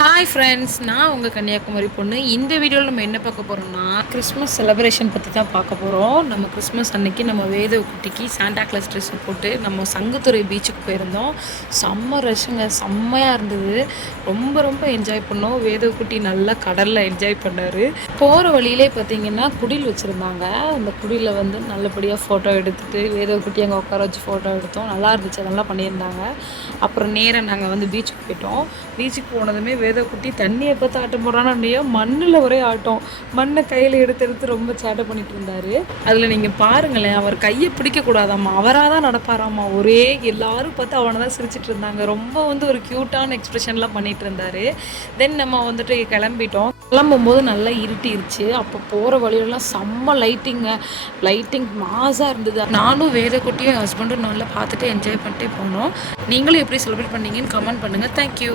Hi friends, நான் உங்கள் கன்னியாகுமரி பொண்ணு. இந்த வீடியோவில் நம்ம என்ன பார்க்க போகிறோம்னா, கிறிஸ்மஸ் செலிப்ரேஷன் பற்றி தான் பார்க்க போகிறோம். நம்ம கிறிஸ்மஸ் அன்னைக்கு நம்ம வேத குட்டிக்கு சாண்டா கிளாஸ் ட்ரெஸ்ஸை போட்டு நம்ம சங்குத்துறை பீச்சுக்கு போயிருந்தோம். செம்ம ரஷ்ஷுங்க, செம்மையாக இருந்தது. ரொம்ப ரொம்ப என்ஜாய் பண்ணோம். வேத குட்டி நல்லா கடலில் என்ஜாய் பண்ணார். போகிற வழியிலே பார்த்திங்கன்னா குடில் வச்சுருந்தாங்க. அந்த குடியில் வந்து நல்லபடியாக ஃபோட்டோ எடுத்துகிட்டு வேத குட்டி அங்கே உட்கார வச்சு ஃபோட்டோ எடுத்தோம். நல்லா இருந்துச்சு, அதெல்லாம் பண்ணியிருந்தாங்க. அப்புறம் நேராக நாங்கள் வந்து பீச்சுக்கு போயிட்டோம். பீச்சுக்கு போனதுமே வேத குட்டி தண்ணியை பார்த்து ஆட்டம் போடுறான்னு இல்லையா, மண்ணில் ஒரே ஆட்டம். மண்ணை கையில் எடுத்து எடுத்து ரொம்ப சேட்டை பண்ணிட்டு இருந்தார். அதில் நீங்கள் பாருங்களேன், அவர் கையை பிடிக்கக்கூடாதாம்மா, அவராக தான் நடப்பாராம்மா. ஒரே எல்லாரும் பார்த்து அவனை தான் சிரிச்சிட்டு இருந்தாங்க. ரொம்ப வந்து ஒரு க்யூட்டான எக்ஸ்ப்ரெஷன்லாம் பண்ணிட்டு இருந்தார். தென் நம்ம வந்துட்டு கிளம்பிட்டோம். கிளம்பும்போது நல்லா இருட்டிருச்சு. அப்போ போகிற வழியெல்லாம் செம்ம லைட்டிங் மாஸாக இருந்தது. நானும் வேத குட்டியும் ஹஸ்பண்டும் நல்லா பார்த்துட்டு என்ஜாய் பண்ணிட்டே போனோம். நீங்களும் எப்படி செலிப்ரேட் பண்ணீங்கன்னு கமெண்ட் பண்ணுங்கள். தேங்க்யூ.